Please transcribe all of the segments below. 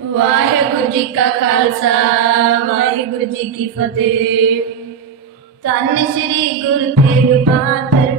ਵਾਹਿਗੁਰੂ ਜੀ ਕਾ ਖਾਲਸਾ ਵਾਹਿਗੁਰੂ ਜੀ ਕੀ ਫਤਿਹ। ਧੰਨ ਸ੍ਰੀ ਗੁਰੂ ਤੇਗ ਬਹਾਦਰ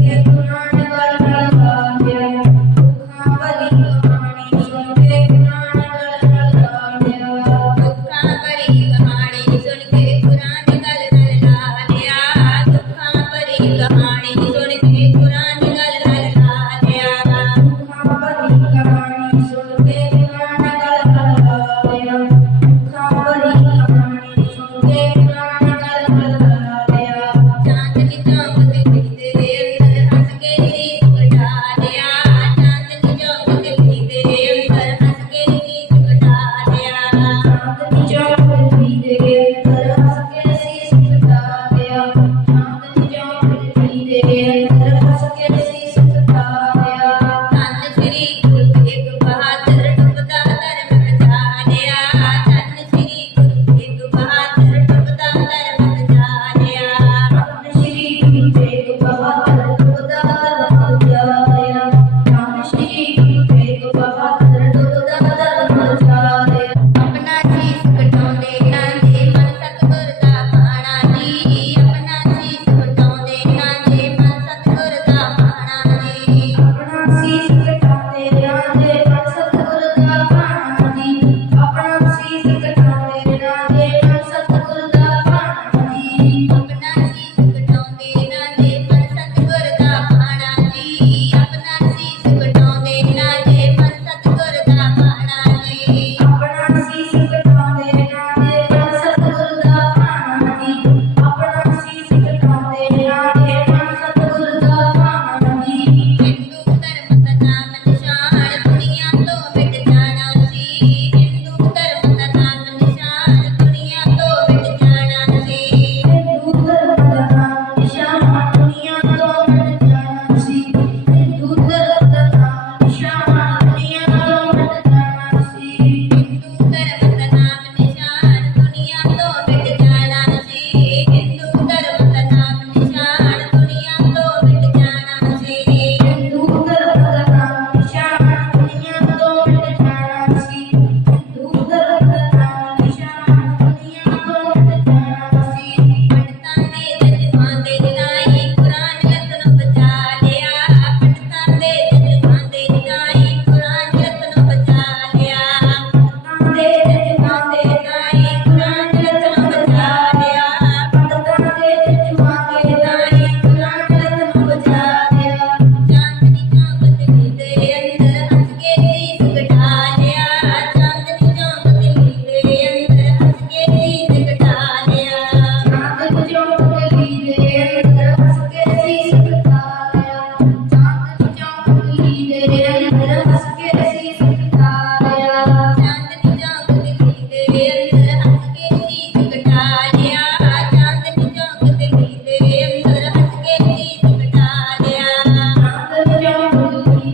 Yeah,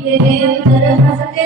ಕಿರಿಯರೇ ಅಂತರ ಹಸತೆ